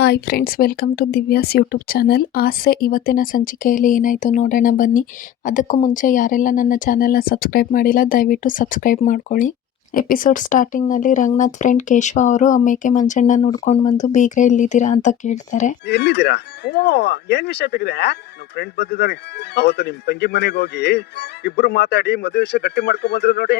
Hi friends, welcome to Divya's YouTube channel. ಆಸೆ ಇವತ್ತಿನ ಸಂಚಿಕೆಯಲ್ಲಿ ಏನಾಯಿತು ನೋಡೋಣ ಬನ್ನಿ. ಅದಕ್ಕೂ ಮುಂಚೆ ಯಾರೆಲ್ಲ ನನ್ನ ಚಾನಲ್ನ ಸಬ್ಸ್ಕ್ರೈಬ್ ಮಾಡಿಲ್ಲ ದಯವಿಟ್ಟು ಸಬ್ಸ್ಕ್ರೈಬ್ ಮಾಡ್ಕೊಳ್ಳಿ. ಎಪಿಸೋಡ್ ಸ್ಟಾರ್ಟಿಂಗ್ನಲ್ಲಿ ರಂಗನಾಥ್ ಫ್ರೆಂಡ್ ಕೇಶವ ಅವರು ಮೇಕೆ ಮಂಜಣ್ಣ ನೋಡ್ಕೊಂಡು ಬಂದು ಬೀಗ್ರೆ ಇಲ್ಲಿದ್ದೀರಾ ಅಂತ ಕೇಳ್ತಾರೆ. ಎಲ್ಲಿದ್ದೀರಾ? ಏನ್ ವಿಷಯ ಬಿಗ್ರೆ? ನಮ್ ಫ್ರೆಂಡ್ ಬಂದಿದ್ದಾರೆ. ಅವತ್ತು ನಿಮ್ ತಂಗಿ ಮನೆಗೆ ಹೋಗಿ ಇಬ್ರು ಮಾತಾಡಿ ಮದುವೆ ವಿಷಯ ಗಟ್ಟಿ ಮಾಡ್ಕೊಂಡ್ ಬಂದ್ರು ನೋಡಿ.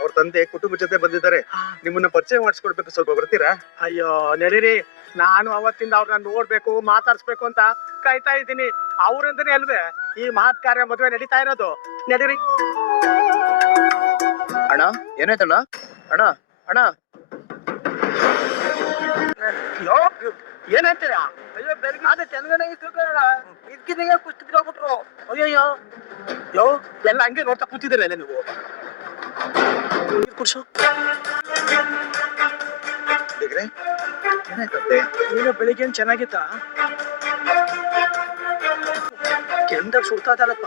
ಅವ್ರ ತಂದೆ ಕುಟುಂಬ ಜೊತೆ ಬಂದಿದ್ದಾರೆ. ನಿಮ್ಮನ್ನ ಪರಿಚಯ ಮಾಡಿಸ್ಕೊಡ್ಬೇಕು, ಸ್ವಲ್ಪ ಬರ್ತೀರಾ? ಅಯ್ಯೋ ನಡೀರಿ, ನಾನು ಅವತ್ತಿಂದ ಅವ್ರನ್ನ ನೋಡ್ಬೇಕು ಮಾತಾಡ್ಸ್ಬೇಕು ಅಂತ ಕಾಯ್ತಾ ಇದ್ದೀನಿ. ಅವ್ರಂತಾನೆ ಅಲ್ವೇ ಈ ಮಹತ್ ಕಾರ್ಯ ಮದುವೆ ನಡೀತಾ ಇರೋದು. ನಡೀರಿ. ಅಣ್ಣ ಏನಾಯ್ತಣ್ಣ? ಅಣ್ಣ ಅಣ್ಣ ಏನಾಯ್ತೀರಾ? ಅಯ್ಯೋ ಬೆಳಗ್ಗೆ ಅದೇ ತೆಲಂಗಾಣ ಇದಕ್ಕಿದಂಗೆ ಕುಸ್ತಿದ್ಬಿಟ್ರು. ಅಯ್ಯಯ್ಯೋ ಯೋ ಎಲ್ಲ ಹಂಗೆ ನೋಡ್ತಾ ಕೂತಿದ್ದೀರಲ್ಲ ನೀವು. ಕುಡ್ಸು ಏನಾಯ್ತಂತೆ? ಈಗ ಬೆಳಿಗ್ಗೆ ಏನ್ ಚೆನ್ನಾಗಿತ್ತ? ಕೆಂದಾಗ ಸುಡ್ತಾ ಇದಲ್ಲಪ್ಪ,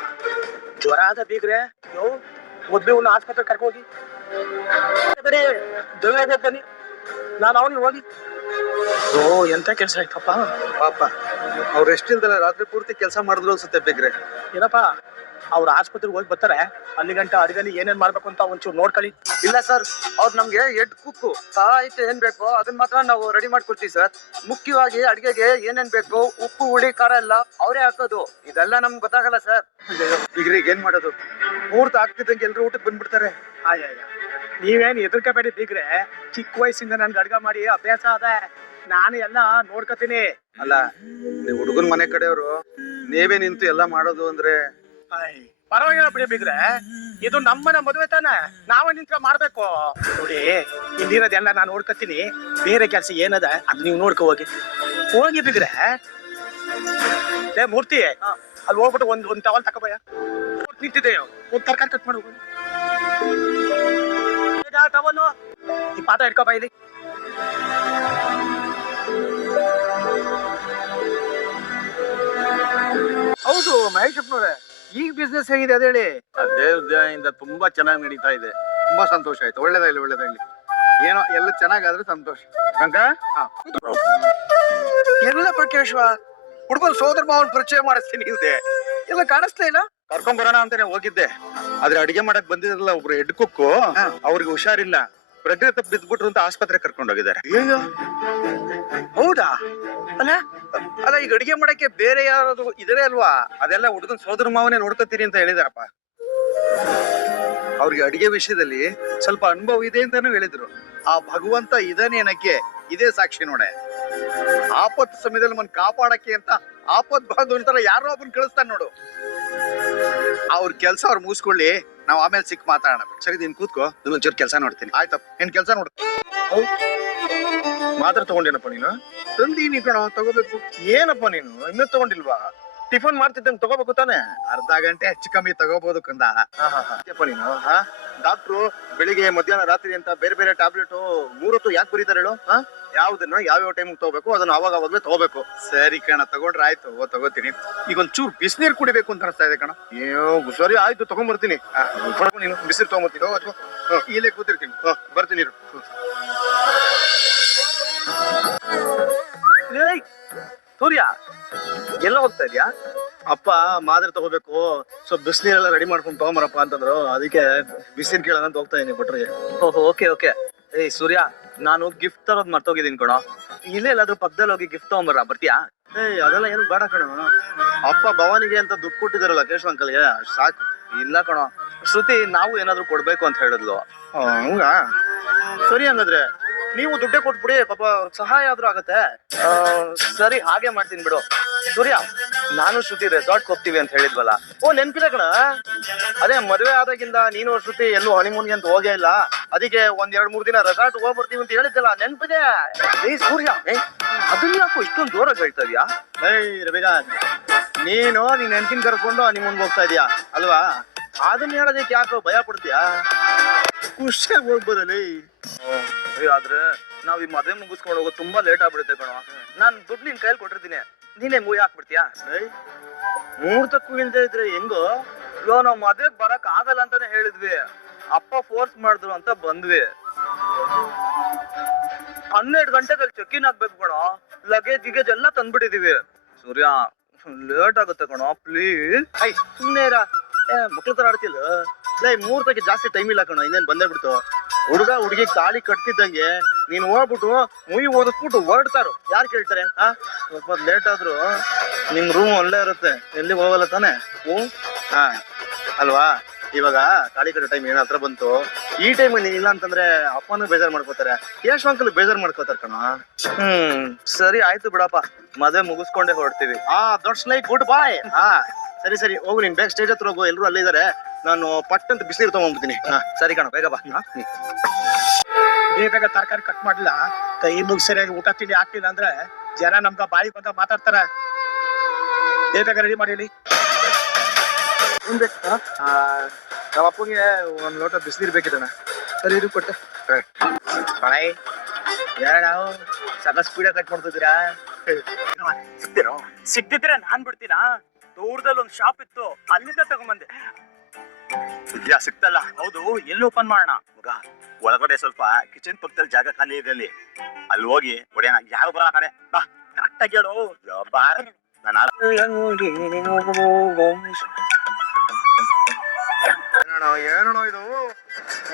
ಜ್ವರ ಆದ ಬೀಗ್ರೆ. ಯೋ ಮೊದ್ಲು ಒಂದು ಆಸ್ಪತ್ರೆ ಕರ್ಕೋಗಿ ಬರೀ ದೊಡ್ಡ ಬನ್ನಿ, ನಾನು ಅವನಿಗೆ ಹೋಗಿ. ಓ ಎಂತ ಕೆಲ್ಸ ಆಯ್ತಪ್ಪ. ಪಾಪ ಅವ್ರು ಎಷ್ಟಿಲ್ದಲ್ಲ ರಾತ್ರಿ ಪೂರ್ತಿ ಕೆಲಸ ಮಾಡಿದ್ರು ಅನ್ಸುತ್ತೆ ಬೇಗ್ರೆ. ಏನಪ್ಪಾ, ಅವ್ರ ಆಸ್ಪತ್ರೆಗೆ ಹೋಗಿ ಬರ್ತಾರೆ. ಅಲ್ಲಿ ಗಂಟ ಅಡಿಗಲ್ಲಿ ಏನೇನ್ ಮಾಡ್ಬೇಕು ಅಂತ ಒಂಚೂರು ನೋಡ್ಕೊಳ್ಳಿ. ಇಲ್ಲ ಸರ್, ಅವ್ರು ನಮ್ಗೆ ಎಡ್ ಕುಕ್ಕು ಸಾಹಿತ್ಯ ಏನ್ ಬೇಕೋ ಅದನ್ನ ಮಾತ್ರ ನಾವು ರೆಡಿ ಮಾಡ್ಕೊಡ್ತೀವಿ ಸರ್. ಮುಖ್ಯವಾಗಿ ಅಡ್ಗೆಗೆ ಏನೇನ್ ಬೇಕು, ಉಪ್ಪು ಹುಳಿ ಖಾರ ಎಲ್ಲ ಅವರೇ ಹಾಕೋದು. ಇದೆಲ್ಲ ನಮ್ಗೆ ಗೊತ್ತಾಗಲ್ಲ ಸರ್. ಬೀಗ್ರಿಗೆ ಏನ್ ಮಾಡೋದು? ಮುಹೂರ್ತ ಆಗ್ತಿದ್ದಂಗೆ ಎಲ್ರು ಊಟಕ್ಕೆ ಬಂದ್ಬಿಡ್ತಾರೆ. ಆಯ್ಯ, ನೀವೇನ್ ಎದುರ್ಕಬೇಡಿ ಬೀಗ್ರೆ. ಚಿಕ್ಕ ವಯಸ್ಸಿಂದ ನನ್ಗೆ ಅಡ್ಗ ಮಾಡಿ ಅಭ್ಯಾಸ ಅದ. ನಾನು ಎಲ್ಲ ನೋಡ್ಕತೀನಿ. ಅಲ್ಲ, ನೀವು ಹುಡುಗನ್ ಮನೆ ಕಡೆಯವರು ನೀವೇ ನಿಂತು ಎಲ್ಲ ಮಾಡೋದು ಅಂದ್ರೆ ಪರವಾಗಿಲ್ಲ ಬಿಡಿ ಬೀಗ್ರೆ. ಇದು ನಮ್ಮನ ಮದುವೆ ತಾನೆ, ನಾವೇ ನಿಂತ್ಕೊಂಡ್ ಮಾಡ್ಬೇಕು. ನೋಡಿ, ಇಲ್ಲಿರೋದೆಲ್ಲ ನಾನು ನೋಡ್ಕತೀನಿ. ಬೇರೆ ಕೆಲಸ ಏನದ ಅದು ನೀವು ನೋಡ್ಕೊ ಹೋಗಿ. ಹೋಗಿ ಬೀಗ್ರೆ. ಮೂರ್ತಿ, ಅಲ್ಲಿ ಹೋಗ್ಬಿಟ್ಟು ಒಂದ್ ಟವಲ್ ತಕೋಬಯ್ಯ. ನಿಂತಿದೆಯೋ ಒಂದ್ ತರಕಾರಿ ಕಟ್ ಮಾಡು. ಟವಲ್ ಈ ಪಾತ್ರ ಇಟ್ಕೋಬ ಇಲ್ಲಿ. ಹೌದು ಮಹೇಶ್ ಅಪ್ಪನವ್ರೆ, ಈಗ ಬಿಸ್ನೆಸ್ ಹೇಗಿದೆ ಅದ ಹೇಳಿ. ದೇವದಿಂದ ತುಂಬಾ ಚೆನ್ನಾಗಿ ನಡೀತಾ ಇದೆ. ತುಂಬಾ ಸಂತೋಷ ಆಯ್ತು. ಒಳ್ಳೇದಾಗ್ಲಿ ಒಳ್ಳೇದಾಗ್ಲಿ. ಏನೋ ಎಲ್ಲ ಚೆನ್ನಾಗಾದ್ರೆ ಸಂತೋಷ. ರಂಗ ಎಲ್ಲಪ್ಪ ಕೇಶವ, ಹುಡುಗನ್ ಸೋದರ ಮಾವನ್ ಪರಿಚಯ ಮಾಡಿಸ್ತೀನಿ ಇದೆ. ಎಲ್ಲ ಕಾಣಿಸ್ತಾ ಇಲ್ಲ. ಕರ್ಕೊಂಡ್ ಬರೋಣ ಅಂತಾನೆ ಹೋಗಿದ್ದೆ, ಆದ್ರೆ ಅಡಿಗೆ ಮಾಡಕ್ ಬಂದಿದ್ರಲ್ಲ ಒಬ್ರು ಹೆಡ್ ಕುಕ್ಕು, ಅವ್ರಿಗೆ ಹುಷಾರಿಲ್ಲ, ಪ್ರಜ್ಞೆ ತಪ್ಪು ಬಿದ್ಬಿಟ್ರು ಅಂತ ಆಸ್ಪತ್ರೆ ಕರ್ಕೊಂಡು ಹೋಗಿದ್ದಾರೆ. ಅಯ್ಯೋ ಹೌದಾ? ಅಲ್ಲ ಅಲ್ಲ, ಈಗ ಅಡಿಗೆ ಮಾಡಕ್ಕೆ ಬೇರೆ ಯಾರಾದ್ರು ಇದ್ರೆ ಅಲ್ವಾ? ಅದೆಲ್ಲ ಹುಡುಗನ್ ಸೋದರ ಮಾವನೇ ನೋಡ್ಕೊತೀರಿ ಅಂತ ಹೇಳಿದಾರಪ್ಪ. ಅವ್ರಿಗೆ ಅಡಿಗೆ ವಿಷಯದಲ್ಲಿ ಸ್ವಲ್ಪ ಅನುಭವ ಇದೆ ಅಂತಾನು ಹೇಳಿದ್ರು. ಆ ಭಗವಂತ ಇದನ್ನೇನಕ್ಕೆ ಇದೇ ಸಾಕ್ಷಿ ನೋಡೆ. ಆಪತ್ತು ಸಮಯದಲ್ಲಿ ನಮ್ಮನ್ನ ಕಾಪಾಡಕ್ಕೆ ಅಂತ ಆಪತ್ ಬಾಂಧವ ಅಂತಾರ ಯಾರೋ ಒಬ್ಬನ್ ಕಳಿಸ್ತಾನ ನೋಡು. ಅವ್ರ ಕೆಲ್ಸ ಅವ್ರು ಮುಗಿಸ್ಕೊಳ್ಳಿ, ನಾವ್ ಆಮೇಲೆ ಸಿಕ್ ಮಾತಾಡೋಣ. ಸರಿ, ನೀನ್ ಕೂತ್ಕೋ, ಒಂಚೂರು ಕೆಲಸ ನೋಡ್ತೀನಿ. ಆಯ್ತಪ್ಪ, ಏನ್ ಕೆಲಸ ನೋಡು. ಮಾತ್ರ ತಗೊಂಡೇನಪ್ಪ ನೀನು? ತಂದೀನಿ ಕಣ, ತಗೋಬೇಕು. ಏನಪ್ಪ ನೀನು ಇನ್ನೂ ತಗೊಂಡಿಲ್ವಾ? ಟಿಫನ್ ಮಾಡ್ತಿದ್ದಂಗೆ ತಗೋಬೇಕು ತಾನೆ. ಅರ್ಧ ಗಂಟೆ ಹೆಚ್ಚು ಕಮ್ಮಿ ತಗೋಬಹುದು ಕಂದ. ನೀನು ಡಾಕ್ಟ್ರು ಬೆಳಿಗ್ಗೆ ಮಧ್ಯಾಹ್ನ ರಾತ್ರಿ ಅಂತ ಬೇರೆ ಬೇರೆ ಟ್ಯಾಬ್ಲೆಟ್ 3 ಹೊತ್ತು ಯಾಕೆ ಬರೀತಾರೆ ಹೇಳು? ಯಾವ್ದನ್ನ ಯಾವ್ಯಾವ ಟೈಮ್ ತಗೋಬೇಕು ಅದನ್ನ ಅವಾಗಲೇ ತಗೋಬೇಕು. ಸರಿ ಕಣ, ತಗೊಂಡ್ರೆ ಆಯ್ತು, ತಗೋತೀನಿ. ಈಗ ಒಂಚೂರು ಬಿಸಿನೀರು ಕುಡಿಬೇಕು ಅಂತ ಅನಿಸ್ತಾ ಇದೆ ಕಣ. ಅಯ್ಯೋ ಸರಿ ಆಯ್ತು, ತಗೊಂಡ್ಬರ್ತೀನಿ. ನೀನು ಬಿಸಿಲು ತಗೊಂಡ್ಬರ್ತೀನಿ. ಇಲ್ಲೇ ಕೂತಿರ್ತೀನಿ, ಬರ್ತೀನಿ ಇರು. ಸೂರ್ಯ, ಎಲ್ಲ ಹೋಗ್ತಾ ಇದ್ಯಾ? ಅಪ್ಪ ಮಾದ್ರೆ ತಗೋಬೇಕು, ಸ್ವಲ್ಪ ಬಿಸಿನೀರೆಲ್ಲ ರೆಡಿ ಮಾಡ್ಕೊಂಡು ತಗೊಂಬರಪ್ಪ ಅಂತಂದ್ರು. ಅದಕ್ಕೆ ಬಿಸಿನೀರ್ ಕೇಳೋಣ ಅಂತ ಹೋಗ್ತಾ ಇದೀನಿ ಭಟ್ರಿಗೆ. Okay okay. ಏಯ್ ಸೂರ್ಯ, ನಾನು ಗಿಫ್ಟ್ ತರೋದ್ ಮರ್ತೋಗಿದ್ದೀನಿ ಕಣೋ. ಇಲ್ಲೇ ಎಲ್ಲಾದ್ರೂ ಪಕ್ಕದಲ್ಲಿ ಹೋಗಿ ಗಿಫ್ಟ್ ತಗೊಂಬರ, ಬರ್ತೀಯಾ? ಅದೆಲ್ಲ ಏನು ಬೇಡ ಕಣ. ಅಪ್ಪ ಭವಾನಿಗೆ ಅಂತ ದುಡ್ಡು ಕೊಟ್ಟಿದಾರಲ್ಲ ಕೇಶವ ಅಂಕಲ್ಗೆ, ಸಾಕು. ಇಲ್ಲ ಕಣೋ, ಶ್ರುತಿ ನಾವು ಏನಾದ್ರು ಕೊಡ್ಬೇಕು ಅಂತ ಹೇಳಿದ್ಲು. ಹಂಗ ಸರಿ, ಹಂಗಾದ್ರೆ ನೀವು ದುಡ್ಡೇ ಕೊಟ್ಬಿಡಿ, ಪಾಪ ಸಹಾಯ ಆದ್ರೂ ಆಗತ್ತೆ. ಸರಿ, ಹಾಗೆ ಮಾಡ್ತೀನಿ ಬಿಡು. ಸೂರ್ಯ, ನಾನು ಶ್ರುತಿ ರೆಸಾರ್ಟ್ ಹೋಗ್ತೀವಿ ಅಂತ ಹೇಳಿದ್ವಲ್ಲ. ನೆನ್ಪಿದೆ ಕಣ. ಅದೇ ಮದುವೆ ಆದಾಗಿಂದ ನೀನು ಶ್ರುತಿ ಎಲ್ಲೂ ಹನಿಮೂನ್ಗೆ ಅಂತ ಹೋಗೇ ಇಲ್ಲ. ಅದಕ್ಕೆ 1-2-3 ದಿನ ರೆಸಾರ್ಟ್ ಹೋಗ್ಬರ್ತೀವಿ ಅಂತ ಹೇಳಿದ್ದಲ್ಲ, ನೆನ್ಪಿದೆ? ಸೂರ್ಯ, ಅದನ್ನ ಯಾಕೋ ಇಷ್ಟೊಂದು ಜೋರಾಗಿ ಹೇಳ್ತಾ ಇದೀಯಾ? ರವಿಗ, ನೀನು ನಿನ್ ನೆನ್ಪಿನ ಕರ್ಕೊಂಡು ಹನಿಮೂನ್ಗೆ ಹೋಗ್ತಾ ಇದೀಯಾ ಅಲ್ವಾ? ಅದನ್ನ ಹೇಳೋದಕ್ಕೆ ಯಾಕೋ ಭಯ ಪಡ್ತೀಯಾ? ಖುಷಿಯಾಗಿ ಹೋಗ್ಬೋದಲ್ಲಿ. ಆದ್ರೆ ನಾವ್ ಈ ಮದುವೆ ಮುಗಿಸ್ಕೊಂಡು ಹೋಗೋದು ತುಂಬಾ ಲೇಟ್ ಆಗ್ಬಿಡುತ್ತೆ ಕಣೋ. ನಾನ್ ದುಡ್ಡು ನಿನ್ ಕೈಯಲ್ಲಿ ಕೊಟ್ಟಿರ್ತೀನಿ, ನೀನೇ ಮೂವಿ ಹಾಕ್ಬಿಡ್ತೀಯಾ? ಮುಹೂರ್ತಕ್ಕೂ ಇಲ್ದೇ ಇದ್ರೆ ಹೆಂಗೋ? ನಾವ್ ಮದ್ವೆಗ್ ಬರಕ್ ಆಗಲ್ಲ ಅಂತಾನೆ ಹೇಳಿದ್ವಿ. ಅಪ್ಪ ಫೋರ್ಸ್ ಮಾಡಿದ್ರು ಅಂತ ಬಂದ್ವಿ. 12 ಗಂಟೆಗೆ ಚೆಕ್ ಇನ್ ಆಗ್ಬೇಕು ಕಣೋ. ಲಗೇಜ್ ಗಿಗೇಜ್ ಎಲ್ಲ ತಂದ್ಬಿಟ್ಟಿದೀವಿ. ಸೂರ್ಯ ಲೇಟ್ ಆಗುತ್ತೆ ಕಣೋ ಪ್ಲೀಸ್. ಸುಮ್ನೆ ಮಕ್ಳ ತರ ಆಡ್ತಿಲ್ಲ. 3 ಗಂಟೆಗೆ ಜಾಸ್ತಿ ಟೈಮ್ ಇಲ್ಲ ಕಣೋ, ಇನ್ನೇನ್ ಬಂದೇ ಬಿಡ್ತು. ಹುಡುಗ ಹುಡುಗಿ ತಾಳಿ ಕಟ್ತಿದ್ದಂಗೆ ನೀನ್ ಹೋಗ್ಬಿಟ್ಟು ಮೂವಿ ಓದಿಸ್ಬಿಟ್ಟು ಹೊರಡ್ತಾರು, ಯಾರು ಕೇಳ್ತಾರೆ? ಸ್ವಲ್ಪ ಲೇಟ್ ಆದ್ರು ನಿಮ್ ರೂಮ್ ಒಳ್ಳೆ ಇರುತ್ತೆ, ಎಲ್ಲಿ ಹೋಗಲ್ಲ ತಾನೆ? ಅಲ್ವಾ? ಇವಾಗ ತಾಳಿ ಕಟ್ಟೋ ಟೈಮ್ ಏನ್ ಹತ್ರ ಬಂತು, ಈ ಟೈಮ್ ನೀನ್ ಇಲ್ಲ ಅಂತಂದ್ರೆ ಅಪ್ಪನೂ ಬೇಜಾರ್ ಮಾಡ್ಕೋತಾರೆ, ಯಶ್ ಅಂಕಲ್ ಬೇಜಾರ್ ಮಾಡ್ಕೋತಾರ ಕಣ. ಸರಿ ಆಯ್ತು ಬಿಡಪ್ಪ, ಮದ್ವೆ ಮುಗಿಸ್ಕೊಂಡೇ ಹೊರಡ್ತೀವಿ. ದೊಡ್ಸ್ ಲೈಕ್ ಗುಡ್ ಬಾಯ್. ಸರಿ ಸರಿ ಹೋಗು, ನೀನ್ ಬೇಗ ಸ್ಟೇಜ್ ಹತ್ರ ಹೋಗು, ಎಲ್ರು ಅಲ್ಲೇ ಇದಾರೆ. ನಾನು ಪಟ್ಟಂತ ಬಿಸಿನೀರು ತಗೊಂಡ್ಬಿಡ್ತೀನಿ. ಸರಿ ಕಣ, ಬೇಗ ಬಾ. ಬೇಗ ತರಕಾರಿ ಕಟ್ ಮಾಡ್ಲಿಲ್ಲ, ಕೈ ಮುಗಿ ಸರಿಯಾಗಿ ಊಟ ತಿಂಡಿ ಹಾಕ್ಲಿಲ್ಲ ಅಂದ್ರೆ ಜನ ನಮ್ಗ ಬಾಯಿ ಬಂದ ಮಾತಾಡ್ತಾರ. ಬೇಗ ರೆಡಿ ಮಾಡಿ. ನಮ್ಮ ಅಪ್ಪಗೆ ಒಂದ್ ಲೋಟ ಬಿಸಿನೀರು ಬೇಕಿದ್ದಾನ. ಸರಿ ಇದು ಕೊಟ್ಟೆ. ನಾವು ಸಕ ಸ್ಪೀಡ ಕಟ್ ಮಾಡ್ತಿದ್ದೀರಾ? ಸಿಕ್ತಿದ್ರೆ ನಾನ್ ಬಿಡ್ತೀನಾ? ದೂರದಲ್ಲಿ ಒಂದ್ ಶಾಪ್ ಇತ್ತು, ಅಲ್ಲಿಂದ ತಗೊಂಬಂದೆ. ಇದ್ಯಾ ಸಿಕ್ತಲ್ಲ? ಹೌದು, ಎಲ್ಲಿ ಓಪನ್ ಮಾಡೋಣ? ಮಗ ಒಳಗಡೆ ಸ್ವಲ್ಪ ಕಿಚನ್ ಪಕ್ಕದಲ್ಲಿ ಜಾಗ ಖಾಲಿ ಇದೆ, ಅಲ್ಲಿ ಹೋಗಿ ಹೊಡೆಯೋಣ. ಯಾರು ಬರ ಕಡೆ ಬಾ, ಕರೆಕ್ಟಾಗಿ ಹೇಳು. ಏನೋ ಇದು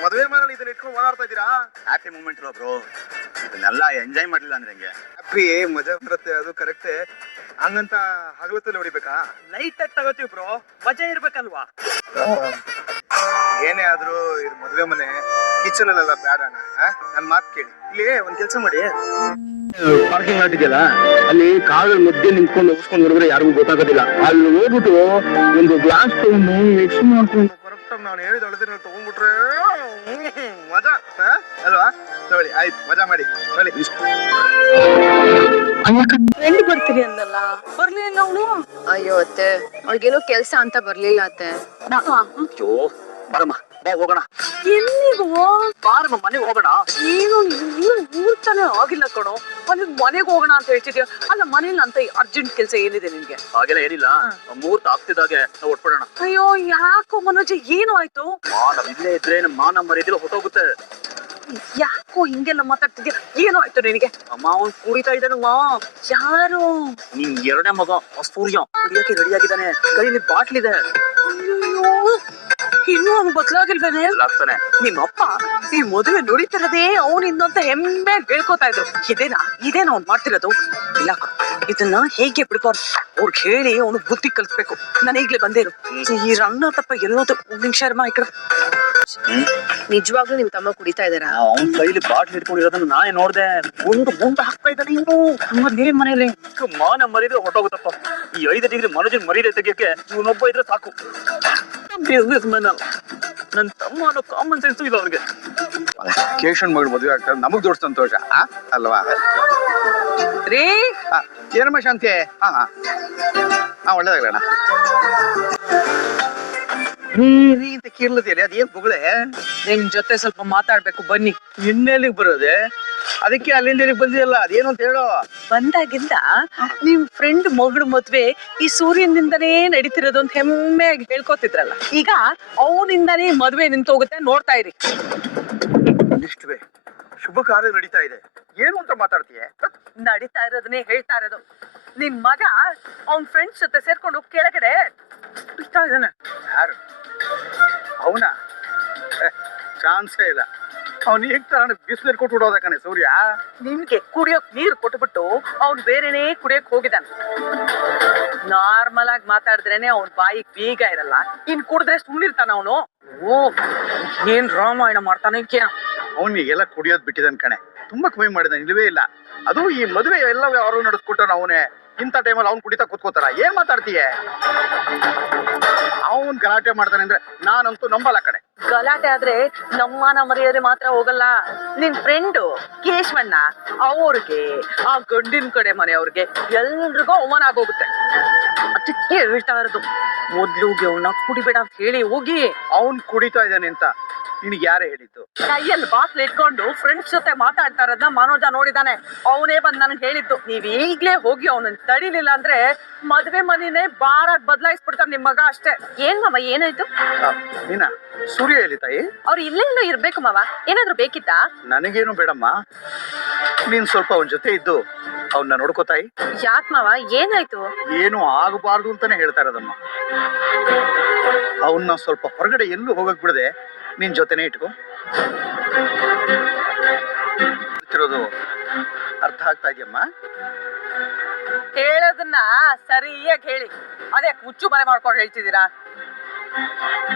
ಮದುವೆ ಮನೇಲಿ ಇದನ್ನ ಇಟ್ಕೊಂಡು ಓಡಾಡ್ತಾ ಇದ್ದೀರಾ? ಹ್ಯಾಪಿ ಮೂಮೆಂಟ್ ಬ್ರೋ, ಇದನ್ನೆಲ್ಲ ಎಂಜಾಯ್ ಮಾಡ್ಲಿಲ್ಲ ಅಂದ್ರೆ ಹೆಂಗೆ? ಹ್ಯಾಪಿ ಮಜಾ ಬರುತ್ತೆ, ಅದು ಕರೆಕ್ಟೇ. ಹಂಗಂತ ಹಗಲತ್ತಲ್ಲಿ ಹೊಡಿಬೇಕಾ? ಲೈಟ್ ಆಗಿ ತಗೋತೀವಿ ಬ್ರೋ, ಮಜಾ ಇರ್ಬೇಕಲ್ವಾ? ಏನೇ ಆದ್ರೂ ಇದು ಮದುವೆ ಮನೆ, ಕಿಚನ್ ಅಲ್ಲೆಲ್ಲ ಬೇಡ ಅಣ್ಣ. ನನ್ ಮಾತು ಕೇಳಿ. ಇಲ್ಲಿ ಒಂದ್ ಕೆಲಸ ಮಾಡಿ, ಪಾರ್ಕಿಂಗ್ ಲಾಟ್ ಇದೆಯಲ್ಲ, ಅಲ್ಲಿ ಕಾರು ಮಧ್ಯೆ ನಿಂತ್ಕೊಂಡು ಹೋಗಿಸ್ಕೊಂಡು ಹೊರಗಡೆ ಯಾರಿಗೂ ಗೊತ್ತಾಗೋದಿಲ್ಲ. ಅಲ್ಲಿ ಹೋಗ್ಬಿಟ್ಟು ಒಂದು ಗ್ಲಾಸ್ ತಗೊಂಡು ಮಿಕ್ಸ್ ಮಾಡ್ಕೊಂಡು ಕರೆಕ್ಟ್ ನಾನು ಹೇಳಿದ ಅಳದಿನ ತಗೊಂಡ್ಬಿಟ್ರೆ ಮಜಾ ಅಲ್ವಾ? ತಗೊಳ್ಳಿ, ಆಯ್ತು, ಮಜಾ ಮಾಡಿ ತಗೊಳ್ಳಿ. ಫ್ರೆಂಡ್ ಬರ್ತೀವಿ ಅಂದಲ್ಲ, ಬರ್ಲಿಲ್ಲ ಅವನು. ಅಯ್ಯೋ ಅತ್ತೆ, ಅವ್ಳಿಗೇನೋ ಕೆಲ್ಸ ಅಂತ ಬರ್ಲಿಲ್ಲ ಅತ್ತೆ. ಅಯ್ಯೋ ಬರಮ್ಮ, ಬಾ ಹೋಗೋಣ. ಎಲ್ಲಿಗೂ ಬಾರಮ್ಮ, ಮನೆಗೆ ಹೋಗೋಣ. ಏನು ಇನ್ನು ಮುಹೂರ್ತನೇ ಆಗಿಲ್ಲ ಕಣೋ, ಅಲ್ಲಿ ಮನೆಗೆ ಹೋಗೋಣ ಅಂತ ಹೇಳ್ತಿದ್ಯಾ? ಅಲ್ಲ ಮನೇಲಿ ಅಂತ ಅರ್ಜೆಂಟ್ ಕೆಲ್ಸ ಏನಿದೆ ನಿನ್ಗೆ? ಹಾಗೆಲ್ಲ ಏನಿಲ್ಲ, ಮುಹೂರ್ತ ಆಗ್ತಿದ್ದಾಗೆ ನಾವು ಒಟ್ಬಿಡೋಣ. ಅಯ್ಯೋ ಯಾಕೋ ಮನೋಜ್, ಏನು ಆಯ್ತು? ನಾವ್ ಇಲ್ಲೇ ಇದ್ರೆ ನಮ್ಮ ಮಾನ ಮರ್ಯಾದೆ ಹೊಟ್ಟೋಗುತ್ತೆ. ಯಾಕೋ ಹಿಂಗೆಲ್ಲ ಮಾತಾಡ್ತಿದ್ಯಾ? ಏನು ಆಯ್ತು ನಿನಗೆ? ಅಮ್ಮ ಅವ್ನು ಕುಡಿತಾ ಇದ್ದಾನಮ್ಮ. ಯಾರು? ನಿನ್ ಎರಡನೇ ಮಗ ಸೂರ್ಯ ಕುಡಿಯಕ್ಕೆ ರೆಡಿ ಆಗಿದ್ದಾನೆ, ಕೈಲಿ ಬಾಟ್ಲಿದೆ. ಇನ್ನೂ ಅವ್ನು ಬದಲಾಗಿಲ್ವೇನೆ? ಆಗ್ತಾನೆ. ನಿಮ್ಮಪ್ಪ ಈ ಮದುವೆ ನುಡಿತಿರದೇ ಅವನಿಂದ ಅಂತ ಹೆಮ್ಮೆ ಹೇಳ್ಕೋತಾ ಇದ್ರು. ಇದೇನಾ ಅವ್ನು ಮಾಡ್ತಿರೋದು? ಇಲ್ಲ ಕಣೋ, ಇದನ್ನ ಹೇಗೆ ಬಿಡ್ಬಾರ್ದು, ಅವ್ರಿಗೆ ಹೇಳಿ ಅವನು ಬುದ್ಧಿ ಕಲಿಸ್ಬೇಕು. ನಾನು ಈಗ್ಲೇ ಬಂದೇನು ಈ ರಂಗ ತಪ್ಪ ಎಲ್ಲೋದು. ಒಂದ್ ನಿಮಿಷ ಇರಮ್ಮ ಈ ಕಡೆ. ನಿಜವಾಗ್ಲೂ ನಿಮ್ ತಮ್ಮ ಕುಡಿತಾ ಇದಾರ? ಅವ್ನ ಕೈಲಿ ಬಾಟ್ಲಿ ಇಟ್ಕೊಂಡಿರೋದನ್ನ ನಾನೇ ನೋಡ್ದೆ. ಗುಂಡು ಹಾಕ್ತಾ ಇದ್ದಾನೆ ಇವ್ನು ನೀರಿನ ಮನೆಯಲ್ಲಿ. ಮಾನ ಮರ್ಯಾದೆ ಹೊಟ್ಟೋಗುತ್ತಪ್ಪ. ಈ 5 ಡಿಗ್ರಿ ಮನೋಜನ್ ಮರ್ಯಾದೆ ತೆಗಿಯಕ್ಕೆ ಇವನೊಬ್ಬ ಇದ್ರೆ ಸಾಕು. ಬಿಸ್ನೆಸ್ ಮ್ಯಾನ್ ನನ್ ತಮ್ಮ ಅನ್ನೋ ಕಾಮನ್ ಸೆನ್ಸ್ ಇಲ್ಲ ಅವ್ರಿಗೆ. ಕೇಶವನ್ ಮಗಳು ಮದುವೆ ಆಗ್ತಾರೆ, ನಮಗ್ ದೊಡ್ಡ ಸಂತೋಷ ಅಲ್ವಾ? ರೀ ಏನಮ್ಮ ಶಾಂತಿ? ಒಳ್ಳೇದಾಗ್ಲಣ್ಣ. ಅಂತ ಕೇರ್ಲತಿಯಲ್ಲಿ ಅದೇನ್ ಬೊಗಳೆ? ನಿಮ್ ಜೊತೆ ಸ್ವಲ್ಪ ಮಾತಾಡ್ಬೇಕು, ಬನ್ನಿ. ಇನ್ನೆಲ್ಲಿಗೆ ಬರೋದೆ? ಅದಕ್ಕೆ ಅಲ್ಲಿಂದ ಬಂದಿಯಲ್ಲ, ಅದೇನು ಅಂತ ಹೇಳೋ. ಬಂದಾಗಿಂದ ನಿಮ್ ಫ್ರೆಂಡ್ ಮಗಳು ಮದ್ವೆ ಈ ಸೂರ್ಯನಿಂದನೇ ನಡೀತಿರೋದು ಅಂತ ಹೆಮ್ಮೆಯಾಗಿ ಹೇಳ್ಕೊತಿದ್ರಲ್ಲ, ಈಗ ಅವನಿಂದಾನೇ ಮದ್ವೆ ನಿಂತು ಹೋಗುತ್ತೆ, ನೋಡ್ತಾ ಇರಿ. ಇಷ್ಟವೇ ಶುಭ ಕಾರ್ಯ ನಡೀತಾ ಇದೆ, ಏನು ಅಂತ ಮಾತಾಡ್ತೀಯ? ನಡೀತಾ ಇರೋದನ್ನೇ ಹೇಳ್ತಾ ಇರೋದು. ನಿಮ್ ಮಗ ಅವನ್ ಫ್ರೆಂಡ್ಸ್ ಜೊತೆ ಸೇರ್ಕೊಂಡು ಕೆಳಗಡೆ ಬಿಡ್ತಾ ಇದ್ದಾನೆ. ಯಾರು ಅವನ? ಚಾನ್ಸೇ ಇಲ್ಲ. ಅವ್ನು ಈಗ ತರ ಬಿಸಿನೀರು ಕೊಟ್ಟು ಬಿಡೋದ ಕಣೆ ಸೂರ್ಯ. ನಿಮ್ಗೆ ಕುಡಿಯೋಕ್ ನೀರು ಕೊಟ್ಬಿಟ್ಟು ಅವ್ನ್ ಬೇರೆನೇ ಕುಡಿಯೋಕ್ ಹೋಗಿದ್ದಾನೆ. ನಾರ್ಮಲ್ ಆಗಿ ಮಾತಾಡಿದ್ರೇನೆ ಅವ್ನ್ ಬಾಯಿಗೆ ಬೀಗ ಇರಲ್ಲ, ಇನ್ ಕುಡಿದ್ರೆ ಸುಮ್ನಿರ್ತಾನ ಅವನು. ಓ ಏನ್ ರಾಮಾಯಣ ಮಾಡ್ತಾನೆ. ಅವನಿಗೆಲ್ಲ ಕುಡಿಯೋದ್ ಬಿಟ್ಟಿದ್ದಾನೆ ಕಣೆ, ತುಂಬಾ ಕಮ್ಮಿ ಮಾಡಿದಾನೆ, ಇಲ್ಲವೇ ಇಲ್ಲ. ಅದು ಈ ಮದುವೆ ಎಲ್ಲ ಅವ್ರು ನಡೆಸ್ಕೊಟ್ಟಾನ ಅವನೇ. ಇಂಥ ಟೈಮಲ್ಲಿ ಅವ್ನು ಕುಡಿತಾ ಕೂತ್ಕೋತಾರ, ಏನ್ ಮಾತಾಡ್ತೀಯ? ಅವನ್ ಗಲಾಟೆ ಮಾಡ್ತಾನೆ ಅಂದ್ರೆ ನಾನಂತೂ ನಂಬಲ್ಲ ಕಣೆ. ಗಲಾಟೆ ಆದ್ರೆ ನಮ್ಮನ ಮರ್ಯಾದೆ ಮಾತ್ರ ಹೋಗಲ್ಲ. ನಿನ್ ಫ್ರೆಂಡು ಕೇಶವಣ್ಣ ಅವ್ರಿಗೆ, ಆ ಗಂಡಿನ ಕಡೆ ಮನೆಯವ್ರಿಗೆ ಎಲ್ರಿಗೂ ಅವಮಾನ ಆಗೋಗುತ್ತೆ. ಅದಕ್ಕೆ ಹೇಳ್ತಾ ಇರೋದು, ಮೊದ್ಲುಗೆ ಅವನ್ನ ಕುಡಿಬೇಡ ಅಂತ ಹೇಳಿ ಹೋಗಿ. ಅವನ್ ಕುಡಿತಾ ಇದ್ದಾನೆ ಅಂತ ನಿನಗೆ ಯಾರೇ ಹೇಳಿದ್ದು? ಕೈಯಲ್ಲಿ ಬಾಟ್ಲ್ ಇಟ್ಕೊಂಡು ಫ್ರೆಂಡ್ಸ್ ಜೊತೆ ಮಾತಾಡ್ತಾ ಇರೋದನ್ನ ಮನೋಜ ನೋಡಿದಾನೆ. ಅವನೇ ಬಂದ್ ನನ್ಗೆ ಹೇಳಿದ್ದು, ನೀವ್ ಈಗ್ಲೇ ಹೋಗಿ ಅವನನ್ನ ತಡಿಲಿಲ್ಲ ಅಂದ್ರೆ ಮದ್ವೆ ಮನೇನೆ ಬಾರಾಗ್ ಬದಲಾಯಿಸ್ಬಿಡ್ತಾನೆ ನಿಮ್ ಮಗ ಅಷ್ಟೇ. ಏನ್ ಮಾವ ಏನಾಯ್ತು? ನೀನಾ ಸೂರ್ಯ ಹೇಳಿ ತಾಯಿ? ಅವ್ರು ಇಲ್ಲೆಲ್ಲ ಇರ್ಬೇಕು ಮಾವ, ಏನಾದ್ರು ಬೇಕಿತ್ತಾ? ನನಗೇನು ಬೇಡಮ್ಮ, ನೀನ್ ಸ್ವಲ್ಪ ಅವನ ಜೊತೆ ಇದ್ದು ಅವನ್ನ ನೋಡ್ಕೋತಾಯಿ. ಯಾಕ್ ಮಾವ ಏನಾಯ್ತು? ಏನು ಆಗಬಾರ್ದು ಅಂತಾನೆ ಹೇಳ್ತಾ ಇರೋದಮ್ಮ. ಅವನ್ನ ಸ್ವಲ್ಪ ಹೊರಗಡೆ ಎಲ್ಲೂ ಹೋಗಕ್ ಬಿಡದೆ ನಿನ್ ಜೊತೆನೆ ಇಟ್ಕೋ. ಇರೋದು ಅರ್ಥ ಆಗ್ತಾ ಇದೆಯಮ್ಮ? ಹೇಳೋದನ್ನ ಸರಿಯಾಗಿ ಹೇಳಿ, ಅದೇ ಮುಚ್ಚು ಮನೆ ಮಾಡ್ಕೊಂಡು ಹೇಳ್ತಿದ್ದೀರಾ.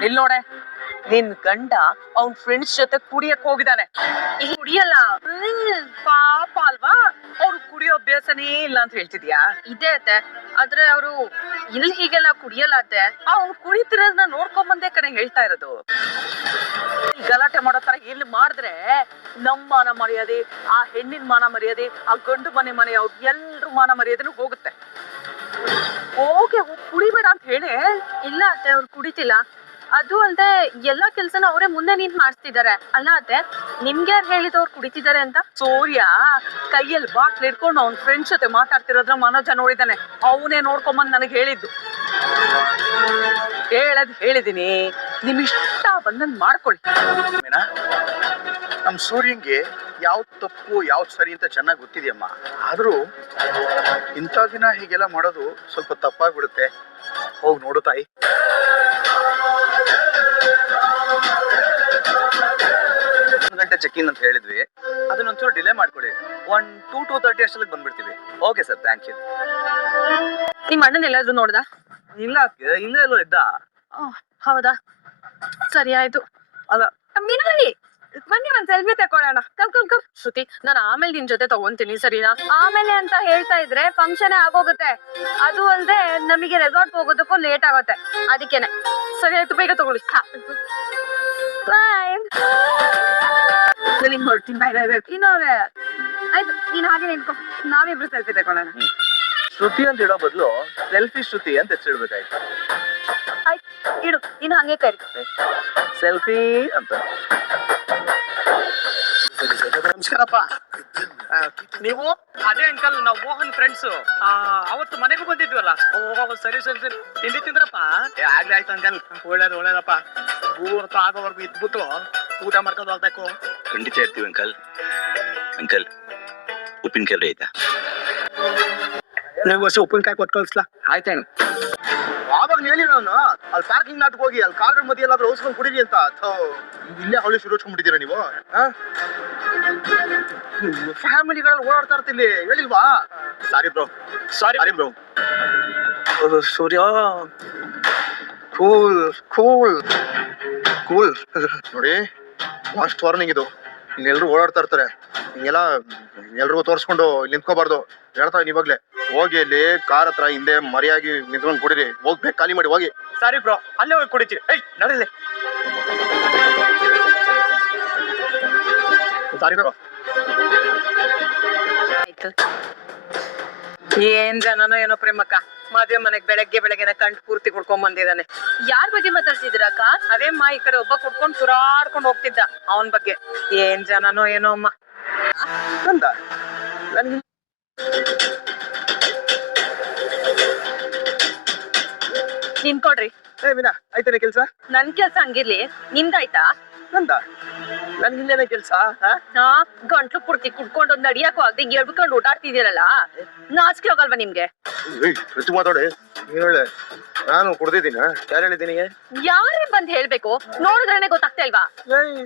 ಇಲ್ಲಿ ನೋಡೆ, ನಿನ್ ಗಂಡ ಅವ್ನ್ ಫ್ರೆಂಡ್ಸ್ ಜೊತೆ ಕುಡಿಯಕ್ ಹೋಗಿದ್ದಾನೆ. ಕುಡಿಯಲ್ಲ, ಪಾಪ ಅಲ್ವಾ, ಅವ್ರು ಕುಡಿಯೋ ಅಭ್ಯಾಸನೇ ಇಲ್ಲ ಅಂತ ಹೇಳ್ತಿದ್ಯಾ? ಇದೆ ಅತ್ತೆ, ಆದ್ರೆ ಅವರು ಇಲ್ಲಿ ಹೀಗೆಲ್ಲ ಕುಡಿಯಲ್ಲ ಅತ್ತೆ. ಅವ್ನು ಕುಡಿತಿರೋದನ್ನ ನೋಡ್ಕೊಂಡ್ ಬಂದೇ ಕಡೆ ಹೇಳ್ತಾ ಇರೋದು. ಗಲಾಟೆ ಮಾಡೋ ತರ ಇಲ್ಲಿ ಮಾಡಿದ್ರೆ ನಮ್ಮ ಮಾನ ಮರ್ಯಾದೆ, ಆ ಹೆಣ್ಣಿನ ಮಾನ ಮರ್ಯಾದೆ, ಆ ಗಂಡು ಮನೆಯವ್ರು ಎಲ್ರು ಮಾನ ಮರ್ಯಾದೆನೂ ಹೋಗುತ್ತೆ. ಹೋಗಿ ಕುಡಿಬೇಡ ಅಂತ ಹೇಳಿ. ಇಲ್ಲ ಅತ್ತೆ, ಅವ್ರು ಕುಡಿತಿಲ್ಲ. ಅದು ಅಲ್ದೆ ಎಲ್ಲಾ ಕೆಲ್ಸನ ಅವರೇ ಮುಂದೆ ನಿಂತ್ ಮಾಡಿಸ್ತಿದ್ದಾರೆ. ಅಲ್ಲ ಅತ್ತೆ, ನಿಮ್ಗೆ ಯಾರು ಹೇಳಿದ್ರು ಅವ್ರು ಕುಡಿತಿದ್ದಾರೆ ಅಂತ? ಸೂರ್ಯ ಕೈಯಲ್ಲಿ ಬಾಟ್ಲ್ ಇಟ್ಕೊಂಡು ಅವ್ನ ಫ್ರೆಂಡ್ಸ್ ಜೊತೆ ಮಾತಾಡ್ತಿರೋದ್ರ ಮನೋಜ ನೋಡಿದಾನೆ. ಅವನೇ ನೋಡ್ಕೊಂಬಂದ್ ನನಗೆ ಹೇಳಿದ್ದು. ಹೇಳಿದೀನಿ, ನಿಮ್ ಇಷ್ಟ ಬಂದಂಗ್ ಮಾಡ್ಕೊಳ್ಳಿ. ನಮ್ ಸೂರ್ಯಂಗೆ ಯಾವ್ದು ತಪ್ಪು ಯಾವ್ದು ಸರಿ ಅಂತ ಚೆನ್ನಾಗಿ ಗೊತ್ತಿದೆಯಮ್ಮ. ಆದ್ರೂ ಇಂಥ ದಿನ ಹೀಗೆಲ್ಲ ಮಾಡೋದು ಸ್ವಲ್ಪ ತಪ್ಪಾಗ್ಬಿಡುತ್ತೆ. ಹೋಗಿ ನೋಡು ತಾಯಿ. ಗಂಟೆ ಚೆಕ್ ಇನ್ ಅಂತ ಹೇಳಿದ್ವಿ, ಅದನ್ನೊಂಚೂರು ಡಿಲೇ ಮಾಡ್ಕೊಳ್ಳಿ. 2:30 ಅಷ್ಟಲ್ಲಿ ಬಂದ್ಬಿಡ್ತೀವಿ. Okay sir, thank you. ನಿಮ್ ಅಣ್ಣನ ಎಲ್ಲಾದ್ರೂ ನೋಡ್ದ? ಇಲ್ಲ, ಇಲ್ಲೇ ಎಲ್ಲೋ ಇದ್ದ. ಹೌದಾ, ಸರಿ ಆಯ್ತು. ಅಲ್ಲ ಮೀನಾಲಿ, ಬನ್ನಿ ಒಂದ್ ಸೆಲ್ಫಿ ತಕೊಳ್ಳೋಣ. ಕಮ್. ಶ್ರುತಿ, ನಾನು ಆಮೇಲೆ ನಿನ್ ಜೊತೆ ತಗೊಂತೀನಿ, ಸರಿನಾ? ಆಮೇಲೆ ಅಂತ ಹೇಳ್ತಾ ಇದ್ರೆ ಫಂಕ್ಷನ್ ಆಗೋಗುತ್ತೆ. ಅದು ಅಲ್ದೆ ನಮಗೆ ರೆಸಾರ್ಟ್ ಹೋಗೋದಕ್ಕೂ ಲೇಟ್ ಆಗುತ್ತೆ. ಅದಕ್ಕೇನೆ. ಸರಿ ಆಯ್ತು, ಬೇಗ ತಗೊಳ್ಳಿ. ಹೊರಡ್ತೀನಿ. ಇನ್ನೋರೆ ಆಯ್ತು, ನೀನ್ ಹಾಗೆ ನಿಂತ್ಕೊ, ನಾವಿಬ್ರು ಸೆಲ್ಫಿ ತಗೊಳ್ಳೋಣ. ಶ್ರುತಿ ಅಂತ ಇಡೋ ಬದಲು ಸೆಲ್ಫಿ ಶ್ರುತಿ ಅಂತ ಹೆಸರಿಡ್ಬೇಕಾಯ್ತು. ಆಯ್ತು, ಇಡು, ನೀನ್ ಹಂಗೆ ಕರಿ. ಸೆಲ್ಫಿ ಅಂತ. ನಮಸ್ಕಾರಪ್ಪ. ನೀವು ಅದೇ ಅಂಕಲ್, ನಾವು ಮೋಹನ್ ಫ್ರೆಂಡ್ಸ್. ಅವತ್ತು ಮನೆಗೂ ಬಂದಿದ್ವಲ್ಲ. ಓ ಸರಿ. ತಿಂಡಿ ತಿಂದ್ರಪ್ಪ? ಆಗ್ಲೇ ಆಯ್ತು ಅಂಕಲ್. ಒಳ್ಳೇದಪ್ಪ. ಊರ್ತ ಆಗೋವರೆಗೂ ಇದ್ಬಿಟ್ಟು ಊಟ ಮಾಡ್ಕೊಂಡು ಹೋಗ್ಬೇಕು. ಖಂಡಿತ ಇರ್ತೀವಿ ಅಂಕಲ್. ಉಪ್ಪಿನಕಾಯಿ ಆಯ್ತಾ? ನಂಗೆ ವರ್ಷ ಉಪ್ಪಿನಕಾಯಿ ಕೊಟ್ಟು ಕಳಿಸ್ಲಾ? ಆಯ್ತೇನು? ಆವಾಗ ಹೇಳಿಲ್ಲ ಅವನು, ಅಲ್ಲಿ ಪಾರ್ಕಿಂಗ್ ನಾಟಕ ಹೋಗಿ ಅಲ್ಲಿ ಕಾರ್ಗಳ ಮಧ್ಯೆ ಎಲ್ಲಾದ್ರೂ ಔಸ್ಕೊಂಡು ಕುಡೀರಿ ಅಂತ. ಇಲ್ಲೇ ಹಳ್ಳಿ ಶುರು ಹಚ್ಕೊಂಡ್ಬಿಟ್ಟಿದ್ದೀರಾ ನೀವು? ಫ್ಯಾಮಿಲಿಗಳಲ್ಲಿ ಓಡಾಡ್ತಾ ಇರ್ತಿಲ್ಲಿ, ಹೇಳಿಲ್ವಾ? Sorry bro. ಸೂರ್ಯ ಕೂಲ್ ನೋಡಿ, ಲಾಸ್ಟ್ ವಾರ್ನಿಂಗ್ ಇದು. ಇನ್ನೆಲ್ಲರೂ ಓಡಾಡ್ತಾ ಇರ್ತಾರೆ, ಹಿಂಗೆಲ್ಲ ಎಲ್ರಿಗೂ ತೋರಿಸ್ಕೊಂಡು ಇಲ್ಲಿ ನಿಂತ್ಕೋಬಾರ್ದು. ಹೇಳ್ತಾ ಇವಾಗ್ಲೇ ಹೋಗಿ ಅಲ್ಲಿ ಕಾರ್ ಹತ್ರ ಹಿಂದೆ ಮರಿಯಾಗಿ ನಿಂತ್ಕೊಂಡು ಕುಡೀರಿ. ಹೋಗ್ಬೇಕು, ಖಾಲಿ ಮಾಡಿ ಹೋಗಿ. ಸಾರಿ ಬ್ರೋ, ಅಲ್ಲೇ ಹೋಗಿ ಕುಡಿತೀವಿ. ನಡೀಲಿ. Sorry bro. ಏನ್ ಜನನೋ ಏನೋ ಪ್ರೇಮಕ್ಕ, ಮದ್ವೆ ಮನೆಗ್ ಬೆಳಗ್ಗೆನೆ ಕಂಡು ಪೂರ್ತಿ ಕುಡ್ಕೊಂಡ್ ಬಂದಿದ್ದಾನೆ. ಯಾರ್ ಬಗ್ಗೆ ಮಾತಾಡ್ತಿದ್ದೀರ ಅಕ್ಕ? ಅದೇ ಅಮ್ಮ, ಈ ಕಡೆ ಒಬ್ಬ ಕುಡ್ಕೊಂಡ್ ಸುರಾಡ್ಕೊಂಡ್ ಹೋಗ್ತಿದ್ದ, ಅವನ್ ಬಗ್ಗೆ. ಏನ್ ಜನನೋ ಏನೋ ಅಮ್ಮ. ನಿಂತ್ಕೊಡ್ರಿ. ಮೀನಾ, ಆಯ್ತಾನೆ ಕೆಲ್ಸ? ನನ್ ಕೆಲ್ಸ ಹಂಗಿರ್ಲಿ, ನಿಂದಾಯ್ತಾ? ನನ್ ಹಿಂದೆನೆ ಕೆಲ್ಸ? ಗಂಟ್ಲು ಪೂರ್ತಿ ಕುಡ್ಕೊಂಡು ನಡಿಯಾಕೋ ಆಗದೆ ಎಳ್ಕೊಂಡು ಓಡಾಡ್ತಿದ್ದೀರಲ್ಲ, ನಾಚಿಕೆ ಹೋಗಲ್ವಾ ನಿಮ್ಗೆ? ಹೆಚ್ಚು ಮಾತಾಡಿ. ಹೇಳೆ, ನಾನು ಕುಡ್ದಿದ್ದೀನ? ಯಾರು ಹೇಳಿದ್ದೀನಿ? ಯಾರೇ ಬಂದ್ ಹೇಳ್ಬೇಕು? ನೋಡಿದ್ರೇನೆ ಗೊತ್ತಾಗ್ತಾ ಇಲ್ವಾ?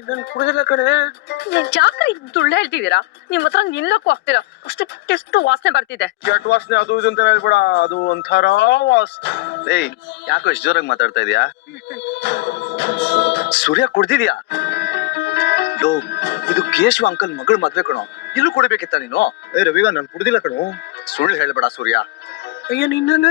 ನನ್ ಕುಡ್ದಿಲ್ಲ ಕಡೆ. ಯಾಕ್ರಿ ಸುಳ್ಳು ಹೇಳ್ತಿದ್ದೀರಾ? ನಿಮ್ ಹತ್ರ ನಿಲ್ಲಕ್ಕೂ ಆಗ್ತೀರಾ, ಅಷ್ಟು ವಾಸನೆ ಬರ್ತಿದೆ. ಕೆಟ್ಟ ವಾಸನೆ ಅದು ಇದು ಅಂತ ಹೇಳ್ಬೇಡ, ಅದು ಒಂಥರ ವಾಸನೆ. ಯಾಕೋ ಇಷ್ಟು ಜೋರಾಗಿ ಮಾತಾಡ್ತಾ ಇದೀಯಾ? ಸೂರ್ಯ ಕುಡ್ದಿದ್ಯಾ? ಇದು ಕೇಶವ ಅಂಕಲ್ ಮಗಳ ಮದ್ವೆ ಕಣೋ, ಇಲ್ಲೂ ಕುಡಿಬೇಕಿತ್ತ ನೀನು? ರವಿಗ, ನಾನು ಕುಡ್ದಿಲ್ಲ ಕಣೋ. ಸುಳ್ಳು ಹೇಳ್ಬೇಡ ಸೂರ್ಯ. ಅಯ್ಯ ನಿನ್ನ